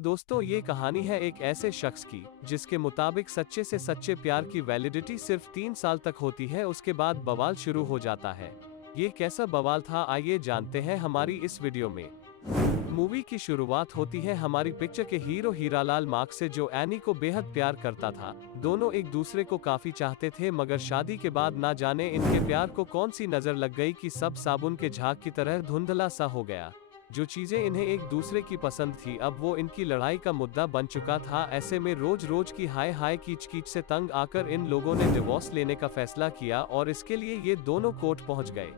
दोस्तों, ये कहानी है एक ऐसे शख्स की जिसके मुताबिक सच्चे से सच्चे प्यार की वैलिडिटी सिर्फ 3 साल तक होती है, उसके बाद बवाल शुरू हो जाता है। ये कैसा बवाल था, आइए जानते हैं हमारी इस वीडियो में। मूवी की शुरुआत होती है हमारी पिक्चर के हीरो हीरालाल मार्क से, जो एनी को बेहद प्यार करता था। दोनों एक दूसरे को काफी चाहते थे, मगर शादी के बाद ना जाने इनके प्यार को कौन सी नजर लग गई कि सब साबुन के झाग की तरह धुंधला सा हो गया। जो चीजें इन्हें एक दूसरे की पसंद थी, अब वो इनकी लड़ाई का मुद्दा बन चुका था। ऐसे में रोज रोज की हाय हाय कीच कीच से तंग आकर इन लोगों ने डिवोर्स लेने का फैसला किया और इसके लिए ये दोनों कोर्ट पहुंच गए।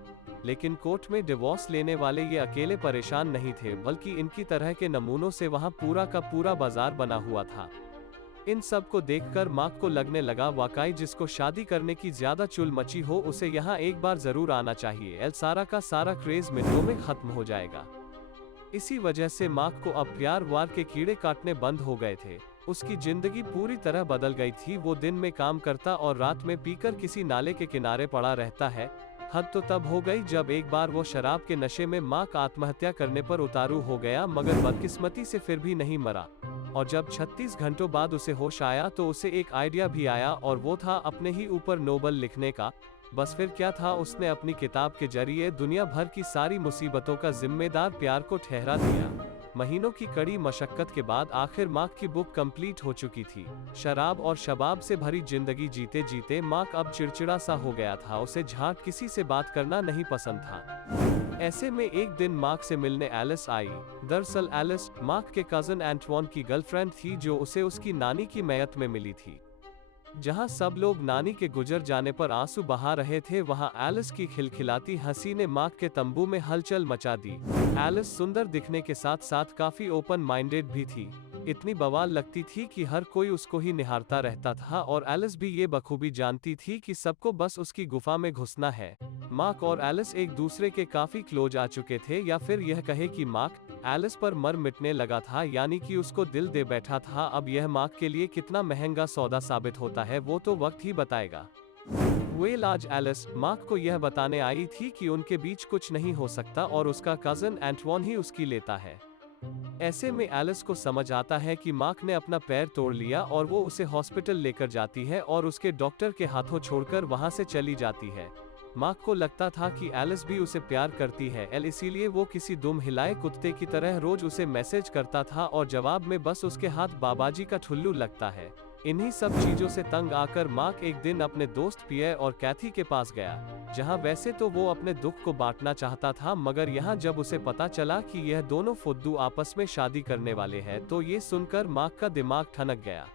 लेकिन कोर्ट में डिवोर्स लेने वाले ये अकेले परेशान नहीं थे, बल्कि इनकी तरह के नमूनों से वहां पूरा का पूरा बाजार बना हुआ था। इन सब को देखकर मार्क को लगने लगा, वाकई जिसको शादी करने की ज्यादा चुल मची हो उसे यहाँ एक बार जरूर आना चाहिए। एलसारा का सारा क्रेज मिनटों में खत्म हो जाएगा। इसी वजह से मार्क को अब प्यार वार के कीड़े काटने बंद हो गए थे। उसकी जिंदगी पूरी तरह बदल गई थी। वो दिन में काम करता और रात में पीकर किसी नाले के किनारे पड़ा रहता है। हद तो तब हो गई जब एक बार वो शराब के नशे में मार्क आत्महत्या करने पर उतारू हो गया, मगर बदकिस्मती से फिर भी नहीं मरा। और जब 36 घंटों बाद उसे होश आया तो उसे एक आइडिया भी आया, और वो था अपने ही ऊपर नोबल लिखने का। बस फिर क्या था, उसने अपनी किताब के जरिए दुनिया भर की सारी मुसीबतों का जिम्मेदार प्यार को ठहरा दिया। महीनों की कड़ी मशक्कत के बाद आखिर मार्क की बुक कंप्लीट हो चुकी थी। शराब और शबाब से भरी जिंदगी जीते जीते मार्क अब चिड़चिड़ा सा हो गया था। उसे झाट किसी से बात करना नहीं पसंद था। ऐसे में एक दिन मार्क से मिलने एलिस आई। दरअसल एलिस मार्क के कजन एंटवान की गर्लफ्रेंड थी, जो उसे उसकी नानी की मैयत में मिली थी। जहां सब लोग नानी के गुजर जाने पर आंसू बहा रहे थे, वहां एलिस की खिलखिलाती हंसी ने मार्क के तंबू में हलचल मचा दी। एलिस सुंदर दिखने के साथ साथ काफी ओपन माइंडेड भी थी। इतनी बवाल लगती थी कि हर कोई उसको ही निहारता रहता था, और एलिस भी ये बखूबी जानती थी कि सबको बस उसकी गुफा में घुसना है। मार्क और एलिस एक दूसरे के काफी क्लोज आ चुके थे, या फिर यह कहे कि मार्क एलिस पर मर मिटने लगा था, यानी कि उसको दिल दे बैठा था। अब यह मार्क के लिए कितना महंगा सौदा साबित होता है वो तो वक्त ही बताएगा। वेल, आज एलिस मार्क को यह बताने आई थी कि उनके बीच कुछ नहीं हो सकता और उसका कजन एंटवान ही उसकी लेता है। ऐसे में एलिस को समझ आता है कि मार्क ने अपना पैर तोड़ लिया, और वो उसे हॉस्पिटल लेकर जाती है और उसके डॉक्टर के हाथों छोड़कर वहां से चली जाती है। मार्क को लगता था कि एलिस भी उसे प्यार करती है, इसीलिए वो किसी दुम हिलाए कुत्ते की तरह रोज उसे मैसेज करता था, और जवाब में बस उसके हाथ बाबाजी का ठुल्लू लगता है। इन्हीं सब चीजों से तंग आकर मार्क एक दिन अपने दोस्त पियर और कैथी के पास गया, जहां वैसे तो वो अपने दुख को बांटना चाहता था, मगर यहां जब उसे पता चला कि यह दोनों फुद्दू आपस में शादी करने वाले हैं, तो ये सुनकर मार्क का दिमाग ठनक गया।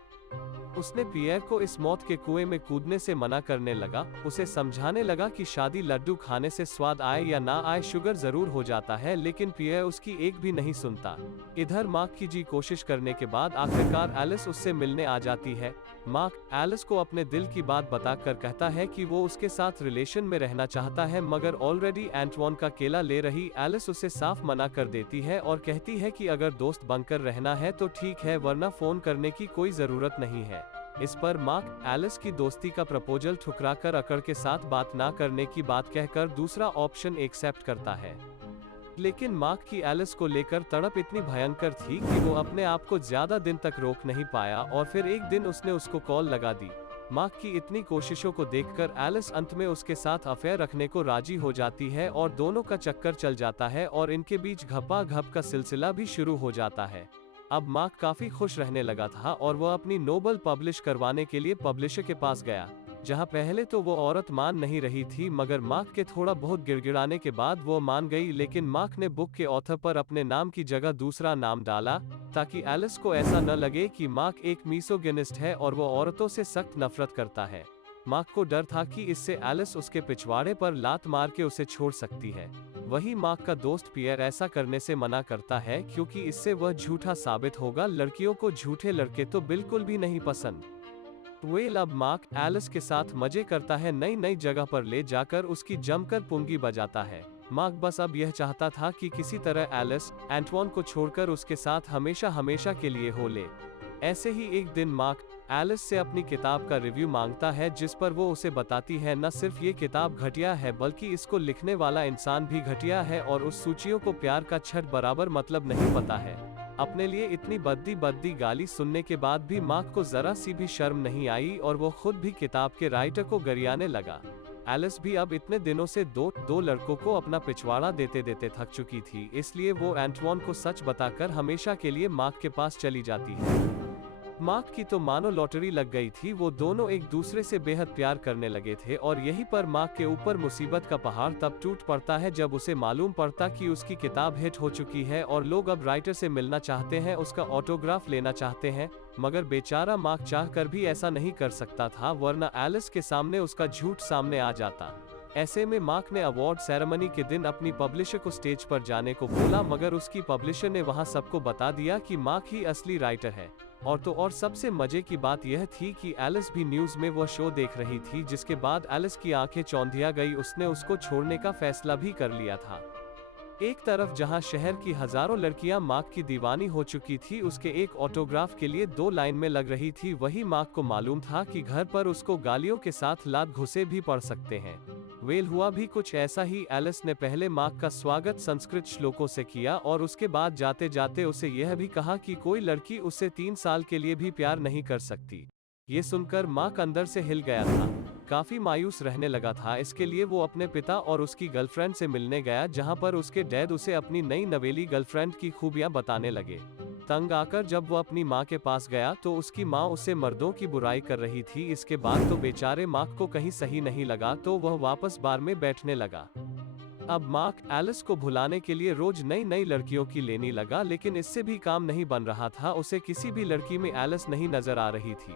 उसने पियर को इस मौत के कुएं में कूदने से मना करने लगा। उसे समझाने लगा कि शादी लड्डू खाने से स्वाद आए या ना आए, शुगर जरूर हो जाता है, लेकिन पियर उसकी एक भी नहीं सुनता। इधर मार्क की जी कोशिश करने के बाद आखिरकार एलिस उससे मिलने आ जाती है। मार्क एलिस को अपने दिल की बात बताकर कहता है कि वो उसके साथ रिलेशन में रहना चाहता है, मगर ऑलरेडी एंटवान का केला ले रही एलिस उसे साफ मना कर देती है और कहती है कि अगर दोस्त बनकर रहना है तो ठीक है, वरना फोन करने की कोई जरूरत नहीं है। इस पर मार्क एलिस की दोस्ती का प्रपोजल ठुकराकर अकड़ के साथ बात ना करने की बात कहकर दूसरा ऑप्शन एक्सेप्ट करता है। लेकिन मार्क की एलिस को लेकर तड़प इतनी भयंकर थी कि वो अपने आप को ज्यादा दिन तक रोक नहीं पाया, और फिर एक दिन उसने उसको कॉल लगा दी। मार्क की इतनी कोशिशों को देखकर एलिस अंत में उसके साथ अफेयर रखने को राजी हो जाती है, और दोनों का चक्कर चल जाता है और इनके बीच घपा-घप का सिलसिला भी शुरू हो जाता है। अब मार्क काफी खुश रहने लगा था, और वह अपनी नोबल पब्लिश करवाने के लिए पब्लिशर के पास गया, जहां पहले तो वो औरत मान नहीं रही थी, मगर मार्क के थोड़ा बहुत गिड़गिड़ाने के बाद वो मान गई। लेकिन मार्क ने बुक के ऑथर पर अपने नाम की जगह दूसरा नाम डाला, ताकि एलिस को ऐसा न लगे कि मार्क एक मिसोगिनिस्ट है और वो औरतों से सख्त नफरत करता है। मार्क को डर था कि इससे एलिस उसके पिछवाड़े पर लात मार के उसे छोड़ सकती है। वही मार्क का दोस्त पियर ऐसा करने से मना करता है, क्योंकि इससे वह झूठा साबित होगा। लड़कियों को झूठे लड़के तो बिल्कुल भी नहीं पसंद। वेल, अब मार्क एलिस के साथ मजे करता है, नई नई जगह पर ले जाकर उसकी जमकर पुंगी बजाता है। मार्क बस अब यह चाहता था कि किसी तरह एलिस एंटवान को छोड़कर उसके साथ हमेशा हमेशा के लिए हो ले। ऐसे ही एक दिन मार्क एलिस से अपनी किताब का रिव्यू मांगता है, जिस पर वो उसे बताती है न सिर्फ ये किताब घटिया है, बल्कि इसको लिखने वाला इंसान भी घटिया है, और उस सूचियों को प्यार का छठ बराबर मतलब नहीं पता है। अपने लिए इतनी बद्दी बद्दी गाली सुनने के बाद भी मार्क को जरा सी भी शर्म नहीं आई और वो खुद भी किताब के राइटर को गरियाने लगा। एलिस भी अब इतने दिनों से दो लड़कों को अपना पिछवाड़ा देते देते थक चुकी थी, इसलिए वो एंटवान को सच बताकर हमेशा के लिए मार्क के पास चली जाती है। मार्क की तो मानो लॉटरी लग गई थी, वो दोनों एक दूसरे से बेहद प्यार करने लगे थे और यहीं पर मार्क के ऊपर मुसीबत का पहाड़ तब टूट पड़ता है जब उसे मालूम पड़ता कि उसकी किताब हिट हो चुकी है और लोग अब राइटर से मिलना चाहते हैं, उसका ऑटोग्राफ लेना चाहते हैं। मगर बेचारा मार्क चाहकर भी ऐसा नहीं कर सकता था, वरना एलिस के सामने उसका झूठ सामने आ जाता। ऐसे में मार्क ने अवार्ड सेरेमनी के दिन अपनी पब्लिशर को स्टेज पर जाने को बोला, मगर उसकी पब्लिशर ने वहां सबको बता दिया कि मार्क ही असली राइटर है। और सबसे मजे की बात यह थी कि एलिस भी न्यूज में वह शो देख रही थी, जिसके बाद एलिस की आंखें चौंधिया गई। उसने उसको छोड़ने का फैसला भी कर लिया था। एक तरफ जहां शहर की हजारों लड़कियां मार्क की दीवानी हो चुकी थी, उसके एक ऑटोग्राफ के लिए 2 लाइन में लग रही थी, वही मार्क को मालूम था कि घर पर उसको गालियों के साथ लात घुसे भी पड़ सकते हैं। वेल हुआ भी कुछ ऐसा ही। एलिस ने पहले मार्क का स्वागत संस्कृत श्लोकों से किया और उसके बाद जाते जाते उसे यह भी कहा कि कोई लड़की उससे 3 साल के लिए भी प्यार नहीं कर सकती। ये सुनकर मार्क अंदर से हिल गया था, काफी मायूस रहने लगा था। इसके लिए वो अपने पिता और उसकी गर्लफ्रेंड से मिलने गया, जहां पर उसके डैड उसे अपनी नई नवेली गर्लफ्रेंड की खूबियां बताने लगे। तंग आकर जब वो अपनी माँ के पास गया तो उसकी माँ उससे मर्दों की बुराई कर रही थी। इसके बाद तो बेचारे मार्क को कहीं सही नहीं लगा, तो वह वापस बार में बैठने लगा। अब मार्क एलिस को भुलाने के लिए रोज नई नई लड़कियों की लेने लगा, लेकिन इससे भी काम नहीं बन रहा था। उसे किसी भी लड़की में एलिस नहीं नजर आ रही थी।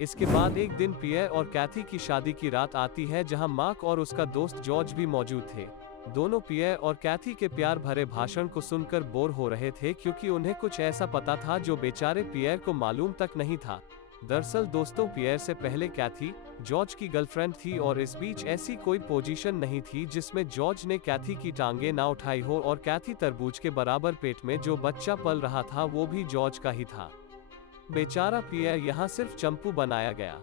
इसके बाद एक दिन पियर और कैथी की शादी की रात आती है, जहां मार्क और उसका दोस्त जॉर्ज भी मौजूद थे। दोनों पियर और कैथी के प्यार भरे भाषण को सुनकर बोर हो रहे थे, क्योंकि उन्हें कुछ ऐसा पता था जो बेचारे पियर को मालूम तक नहीं था। दरअसल दोस्तों, पियर से पहले कैथी जॉर्ज की गर्लफ्रेंड थी और इस बीच ऐसी कोई पोजीशन नहीं थी जिसमें जॉर्ज ने कैथी की टांगे ना उठाई हो, और कैथी तरबूज के बराबर पेट में जो बच्चा पल रहा था वो भी जॉर्ज का ही था। बेचारा पियर यहाँ सिर्फ चंपू बनाया गया।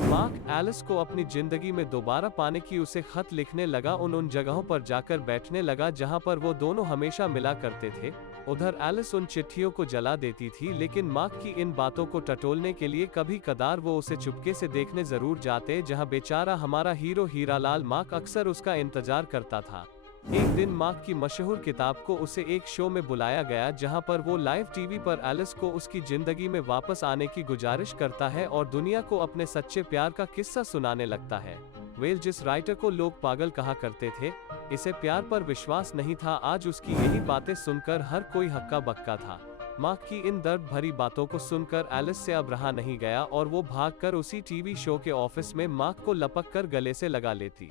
मार्क एलिस को अपनी जिंदगी में दोबारा पाने की उसे खत लिखने लगा, उन जगहों पर जाकर बैठने लगा जहां पर वो दोनों हमेशा मिला करते थे। उधर एलिस उन चिट्ठियों को जला देती थी, लेकिन मार्क की इन बातों को टटोलने के लिए कभी कदार वो उसे चुपके से देखने जरूर जाते, जहां बेचारा हमारा हीरो हीरालाल मार्क अक्सर उसका इंतजार करता था। एक दिन मार्क की मशहूर किताब को उसे एक शो में बुलाया गया, जहां पर वो लाइव टीवी पर एलिस को उसकी जिंदगी में वापस आने की गुजारिश करता है और दुनिया को अपने सच्चे प्यार का किस्सा सुनाने लगता है। वेल, जिस राइटर को लोग पागल कहा करते थे, इसे प्यार पर विश्वास नहीं था, आज उसकी यही बातें सुनकर हर कोई हक्का बक्का था। मार्क की इन दर्द भरी बातों को सुनकर एलिस से अब रहा नहीं गया और वो भागकर उसी टीवी शो के ऑफिस में मार्क को लपक कर गले से लगा लेती।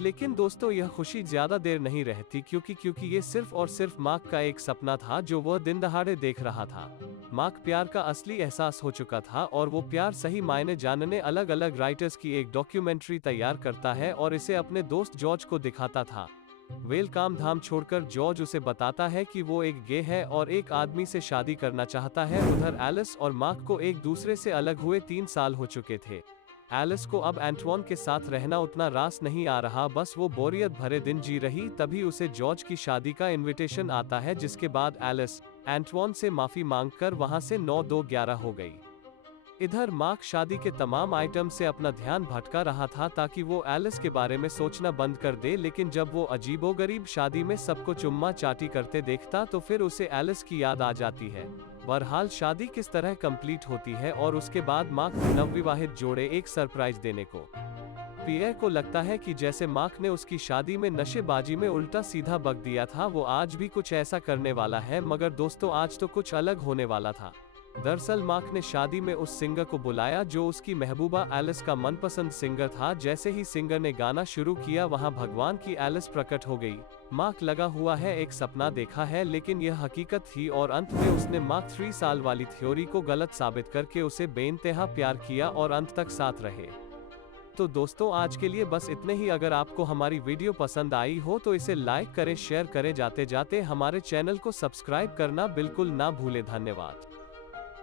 लेकिन दोस्तों, यह खुशी ज्यादा देर नहीं रहती, क्योंकि ये सिर्फ और सिर्फ मार्क का एक सपना था जो वह दिन दहाड़े देख रहा था। मार्क प्यार का असली एहसास हो चुका था और वो प्यार सही मायने जानने अलग अलग राइटर्स की एक डॉक्यूमेंट्री तैयार करता है और इसे अपने दोस्त जॉर्ज को दिखाता था। वेल, काम धाम छोड़कर जॉर्ज उसे बताता है कि वो एक गे है और एक आदमी से शादी करना चाहता है। उधर एलिस और मार्क को एक दूसरे से अलग हुए 3 साल हो चुके थे। एलिस को अब एंटवान के साथ रहना उतना रास नहीं आ रहा, बस वो बोरियत भरे दिन जी रही। तभी उसे जॉर्ज की शादी का इनविटेशन आता है, जिसके बाद एलिस एंटवान से माफी मांगकर वहां से 9-2-11 हो गई। इधर मार्क शादी के तमाम आइटम से अपना ध्यान भटका रहा था ताकि वो एलिस के बारे में सोचना बंद कर दे, लेकिन जब वो अजीबोगरीब शादी में सबको चुम्मा चाटी करते देखता तो फिर उसे एलिस की याद आ जाती है। बहरहाल, शादी किस तरह कंप्लीट होती है और उसके बाद मार्क नवविवाहित जोड़े एक सरप्राइज देने को। पियर को लगता है कि जैसे मार्क ने उसकी शादी में नशेबाजी में उल्टा सीधा बक दिया था, वो आज भी कुछ ऐसा करने वाला है। मगर दोस्तों, आज तो कुछ अलग होने वाला था। दरअसल मार्क ने शादी में उस सिंगर को बुलाया जो उसकी महबूबा एलिस का मनपसंद सिंगर था। जैसे ही सिंगर ने गाना शुरू किया, वहां भगवान की एलिस प्रकट हो गई। मार्क लगा हुआ है एक सपना देखा है, लेकिन यह हकीकत थी और अंत में उसने मार्क 3 साल वाली थ्योरी को गलत साबित करके उसे बेइंतहा प्यार किया और अंत तक साथ रहे। तो दोस्तों, आज के लिए बस इतने ही। अगर आपको हमारी वीडियो पसंद आई हो तो इसे लाइक करें, शेयर करें, जाते जाते हमारे चैनल को सब्सक्राइब करना बिल्कुल ना भूले। धन्यवाद।